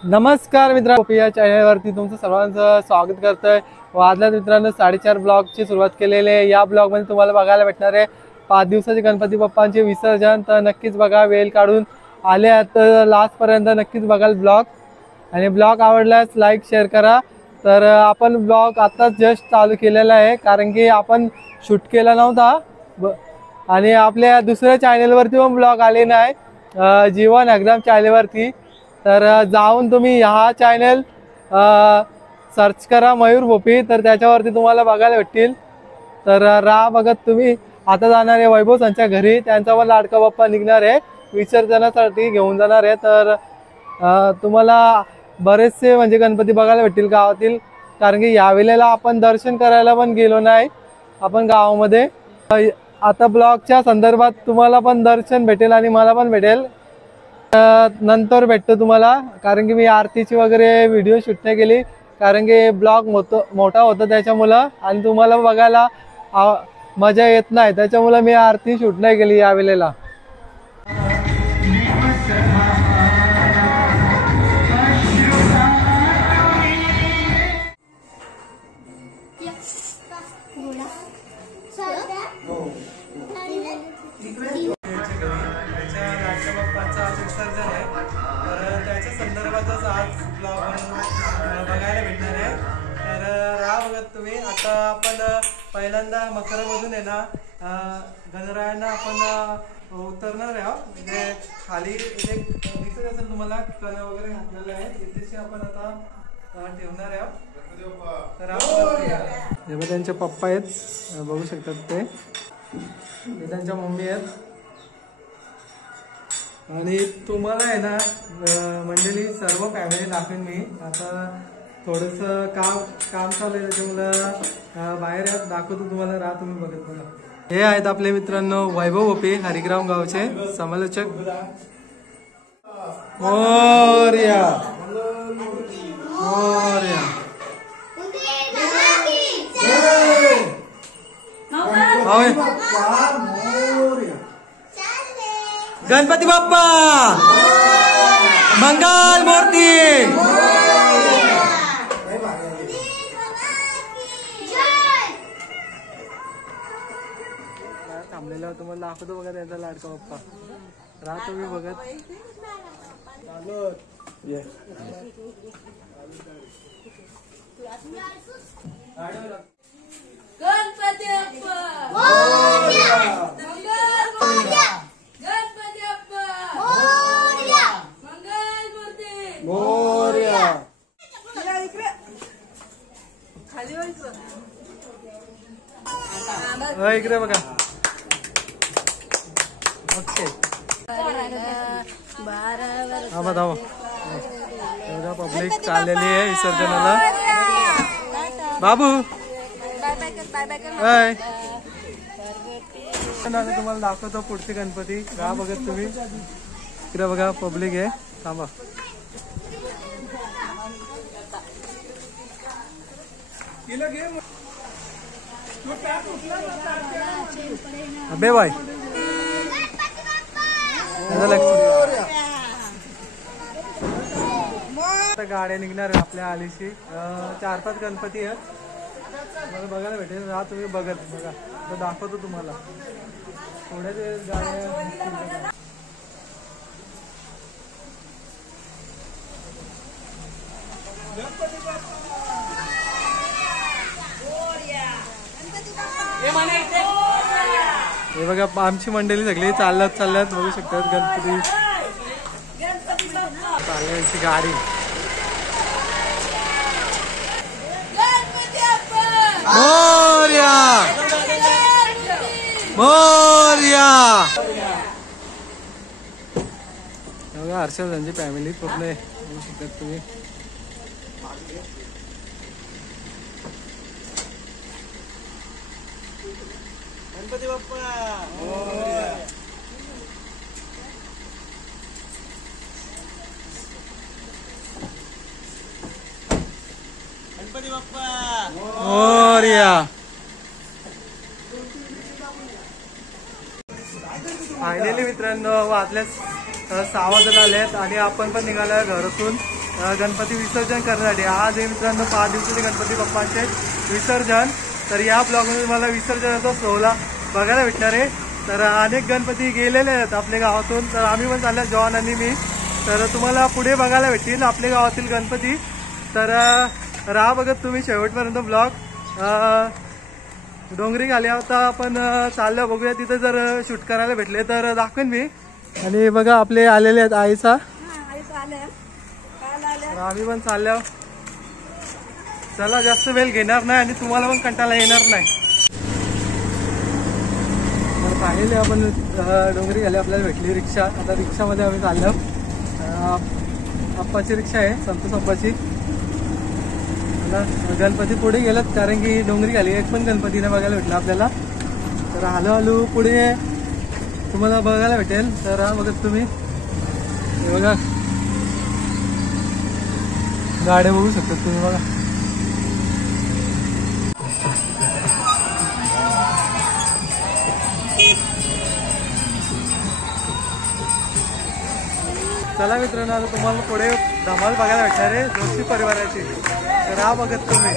नमस्कार मित्रांनो, या चॅनलवरती तुमचं सर्वांचं स्वागत करतोय। वाजल्यात मित्रांनो 4:30 ब्लॉगची सुरुवात केलेली आहे। या ब्लॉगमध्ये तुम्हाला बघायला भेटणार आहे 5 दिवसाचे गणपती बाप्पांचे विसर्जन। तर नक्कीच बघा, वेळ काढून आले तर लास्ट पर्यंत नक्कीच बघाल ब्लॉग। आणि ब्लॉग आवडल्यास लाईक शेअर करा। तर आपण ब्लॉग आता जस्ट चालू केलेला आहे, कारण की आपण शूट केला नव्हता आणि आपल्या दुसऱ्या चॅनलवरती पण ब्लॉग आले नाही, जीवन एकदम चॅनलवरती। तर जाऊन तुम्ही हा चॅनल सर्च करा मयूर भोपी, तर त्याच्यावरती तुम्हाला बघायला भेटतील। तर राह बघत तुम्ही। आता जाणार आहे वैभव संच्या घरी, त्यांचा पण लाडका बाप्पा निघणार आहे विसर्जनासाठी, घेऊन जाणार आहे। तर तुम्हाला बरेचसे म्हणजे गणपती बघायला भेटतील गावातील, कारण की यावेळेला आपण दर्शन करायला पण गेलो नाही आपण गावामध्ये। आता ब्लॉगच्या संदर्भात तुम्हाला पण दर्शन भेटेल आणि मला पण भेटेल, नंतर भेटतो तुम्हाला। कारण की मी आरतीची वगैरे व्हिडिओ शूट नाही केली, कारण की ब्लॉग मोठा होता त्याच्यामुळं, आणि तुम्हाला बघायला मजा येत नाही, त्याच्यामुळं मी आरती शूट नाही केली यावेळेला। त्याच्या संदर्भातच आज ब्लॉग बघायला भेटणार आहे। तर राहा बघत तुम्ही। आता आपण पहिल्यांदा मकरमधून आहे ना गणरायांना आपण उतरणार आहे, म्हणजे खाली इथे दिसत असेल तुम्हाला कण वगैरे घातलेलं आहे, इथेच आपण आता ठेवणार आहे। तर त्यांचे पप्पा आहेत, बघू शकतात ते त्यांच्या मम्मी आहेत। आणि तुम्हाला आहे ना मंडळी सर्व फॅमिली दाखवेन मी। आता थोडंसं काम चालू आहे, त्याच्यामुळं बाहेर दाखवतो तुम्हाला, राहा तुम्ही बघत बघा। हे आहेत आपले मित्रांनो वैभव भोपी, हरिग्राम गावचे समालोचक। मोरया मोरया गणपती बाप्पा मंगल मूर्ती। थांबलेला तुम्हाला दाखवतो बघा त्यांचा लाडका बाप्पा, राहा तुम्ही बघत। गणपती इकडे बघा। ओके धावा धावा, एवढा पब्लिक चाललेली आहे विसर्जनाला। बाबू बाय, तुम्हाला दाखवतो पुढचे गणपती, राहा बघत तुम्ही। इकडे बघा पब्लिक आहे, थांबा। अबे भाई गाड्या निघणार आहे आपल्या आलीशी, 4-5 गणपती आहेत, मला बघायला भेटेल, राहा तुम्ही बघत बघा। तर दाखवतो तुम्हाला थोड्याच गाड्या। हे बघा आमची मंडळी सगळी चालल्यात बघू शकतात, गणपती चालण्याची गाडी। मोरया मोरया बघा, हर्षद यांची फॅमिली पूर्ण बघू शकतात तुम्ही। गणपती बाप्पा मोरया। गणपती बाप्पा मोरया। फायनली मित्रांनो वाजलेच 6 वाजून आलेत आणि आपण पण निघालोय घरातून। गणपती विसर्जन करण्यासाठी. आज आहे मित्रांनो 5 दिवसाचे गणपती बाप्पांचे विसर्जन. तर या ब्लॉगमध्ये तुम्हाला विसर्जनाचा सोहळा बघायला भेटणार आहे. तर अनेक गणपती गेलेले आहेत आपल्या गावातून, तर आम्ही पण चाललो जॉन आणि मी. तर तुम्हाला पुढे बघायला भेटतील आपल्या गावातील गणपती. तर राहा बघत तुम्ही शेवटपर्यंत ब्लॉग. डोंगरी खाली आता आपण चाललो, बघूया तिथे जर शूट करायला भेटले तर दाखवेन मी. आणि बघा आपले आलेले आहेत आईचा, आम्ही पण चाललो. चला जास्त वेळ घेणार नाही आणि तुम्हाला पण कंटाळा येणार नाही. तर पाहिले आपण डोंगरी खाली आपल्याला भेटली रिक्षा. आता रिक्षामध्ये आम्ही चाललो. अप्पाची रिक्षा आहे, संतोष अप्पाची. गणपती पुढे गेलात कारण की डोंगरी खाली एक पण गणपती नाही बघायला भेटला आपल्याला. तर हळूहळू पुढे तुम्हाला बघायला भेटेल. तर हा बघत तुम्ही हे बघा गाड्या बघू शकतात तुम्ही बघा. चला मित्रांनो, आता तुम्हाला पुढे धमाल बघायला भेटणार आहे जोशी परिवाराची. तर हा बघत तुम्ही.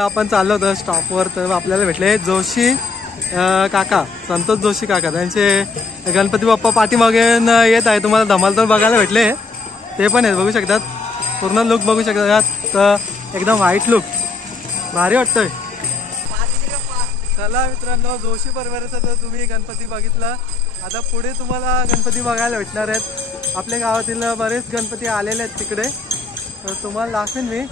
आपण चाललो होतो स्टॉपवर. तर आपल्याला भेटले जोशी काका, संतोष जोशी काका. त्यांचे गणपती बाप्पा पाठीमागे येत आहे. तुम्हाला धमाल तर बघायला भेटले, ते पण आहेत बघू शकतात. पूर्ण लुक बघू शकतात. तर एकदम व्हाईट लुक भारी वाटतोय. चला मित्रांनो, जोशी परिवाराचा तर तुम्ही गणपती बघितला. आता पुढे तुम्हाला गणपती बघायला भेटणार आहेत. आपल्या गावातील बरेच गणपती आलेले आहेत तिकडे, तर तुम्हाला दाखवेन मी.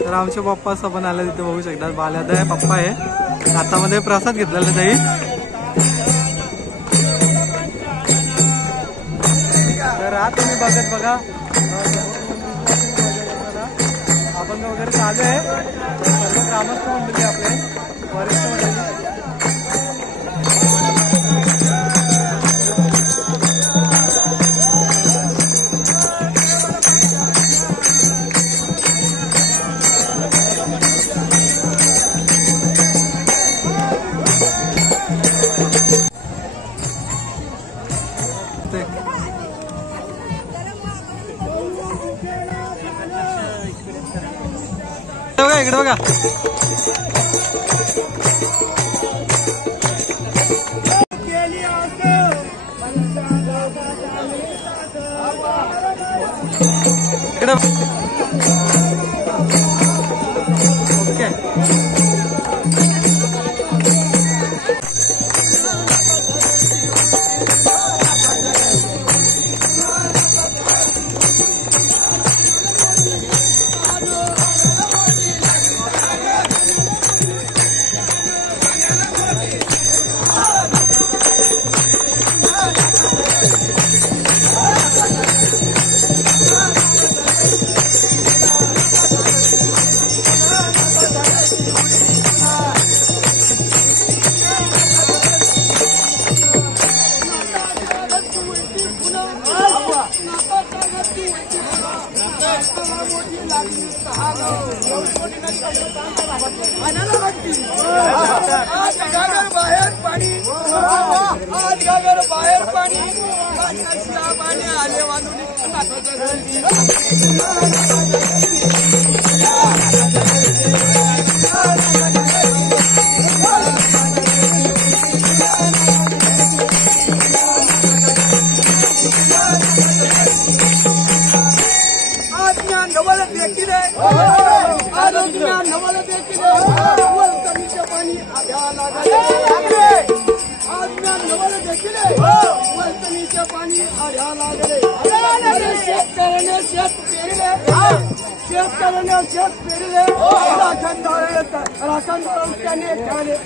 तर आमच्या पप्पा पण आले तिथे बघू शकतात. बाल्यादा पप्पा आहे, हातामध्ये प्रसाद घेतलेला ताई. तर आज तुम्ही बघत बघा आपण वगैरे चालू आहे. सर्व ग्रामस्थ मंडळी आपले वरिष्ठ मंडळी. वाटतंय. इकडे बघा. इकडे ओके. बाहेर पाणी आले वाजून नवल देखील नवल देखील वलतणीचे पाणी आध्या लागले. नवल देखील वलतणीचे पाणी आध्या लागले. शेतकऱ्याने शेत पेरले, शेतकऱ्याने शेत पेरले. राखण त्याने ठेवले.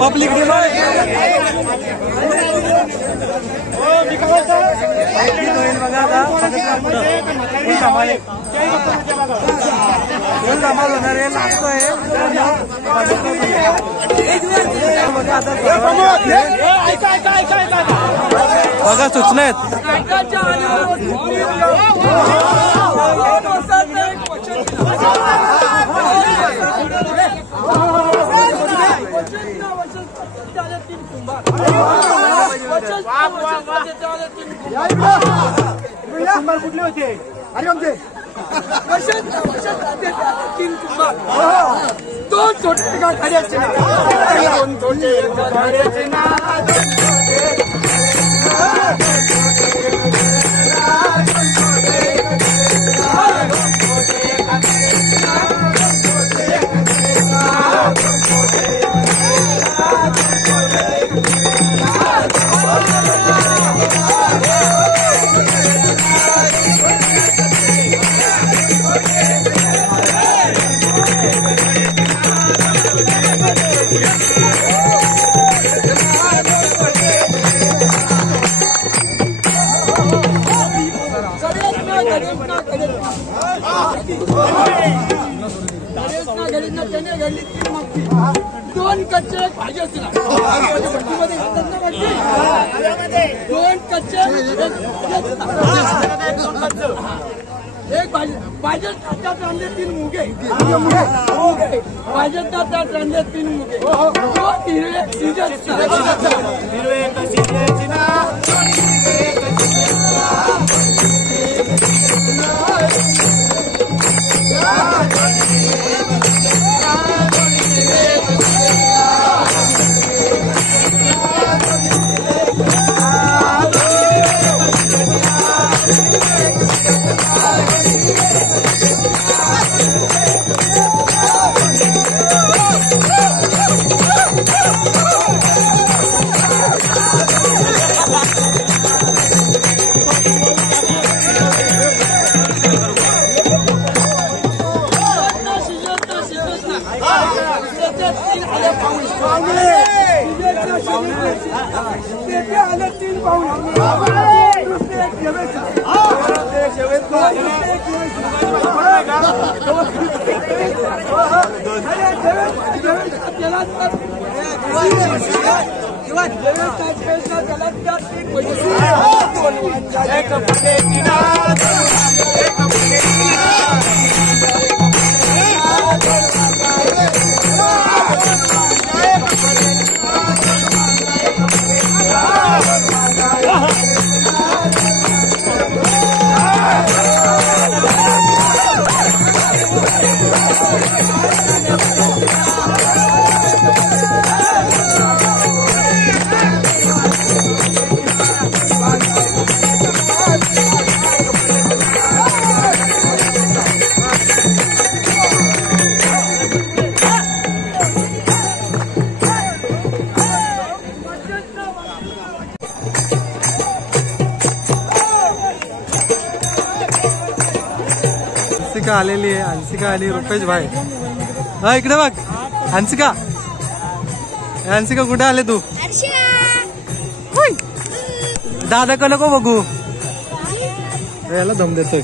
पब्लिक बघा सूचना आहेत. कुठले होते अरे आमचे दोन छोटे गाड्याचे दोन छोटे गाड्याचे दोन कच्चे भाजी असतील दोन कच्चे एक भाजप त्यात रांधे 3 मुगे भाजप त्यात रांधे 3 मुगे दोन हिरवे हंसिका आलेली आहे. हंसिका आणि रुपेश भाई. हा इकडे बघ हंसिका. हंसिका कुठे आले तू? दादा का नको बघू. याला दम देतोय.